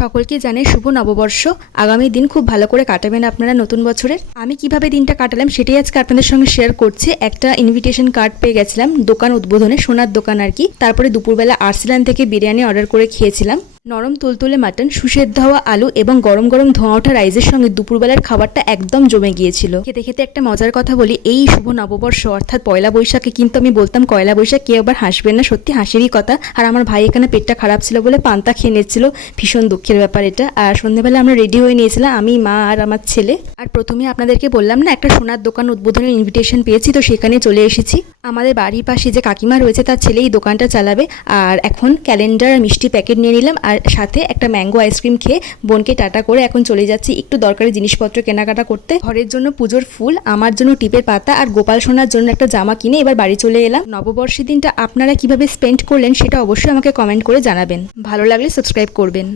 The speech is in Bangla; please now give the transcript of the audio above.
সকলকে জানাই শুভ নববর্ষ। আগামী দিন খুব ভালো করে কাটাবেন আপনারা নতুন বছরের। আমি কিভাবে দিনটা কাটালাম সেটাই আজকে আপনাদের সঙ্গে শেয়ার করছি। একটা ইনভিটেশন কার্ড পেয়ে গেছিলাম দোকান উদ্বোধনে, সোনার দোকান আর কি। তারপরে দুপুরবেলা আর্সেলান থেকে বিরিয়ানি অর্ডার করে খেয়েছিলাম। নরম তুলতুলে মাটন, সুসেদ্ধ হওয়া আলু এবং গরম গরম ধোঁয়া ওঠা রাইসের সঙ্গে দুপুরবেলার খাবারটা একদম জমে গিয়েছিল। খেতে খেতে একটা মজার কথা বলি, এই শুভ নববর্ষ অর্থাৎ পয়লা বৈশাখে কিন্তু আমি বলতাম কয়লা বৈশাখ, কেউ আবার হাসবেন না, সত্যি হাসিরই কথা। আর আমার ভাই এখানে পেটটা খারাপ ছিল বলে পান্তা খেয়ে নিচ্ছিল, ভীষণ দুঃখের ব্যাপার এটা। আর সন্ধ্যাবেলা আমরা রেডি হয়ে নিয়েছিলাম, আমি, মা আর আমার ছেলে। আর প্রথমে আপনাদেরকে বললাম না একটা সোনার দোকান উদ্বোধনের ইনভিটেশন পেয়েছি, তো সেখানে চলে এসেছি। আমাদের বাড়ির পাশে যে কাকিমা রয়েছে তার ছেলে এই দোকানটা চালাবে। আর এখন ক্যালেন্ডার আর মিষ্টি প্যাকেট নিয়ে নিলাম, আর সাথে একটা ম্যাঙ্গো আইসক্রিম খেয়ে বোনকে টাটা করে এখন চলে যাচ্ছি একটু দরকারি জিনিসপত্র কেনাকাটা করতে। ঘরের জন্য পুজোর ফুল, আমার জন্য টিপের পাতা আর গোপাল সোনার জন্য একটা জামা কিনে এবার বাড়ি চলে এলাম। নববর্ষের দিনটা আপনারা কিভাবে স্পেন্ড করলেন সেটা অবশ্যই আমাকে কমেন্ট করে জানাবেন। ভালো লাগলে সাবস্ক্রাইব করবেন।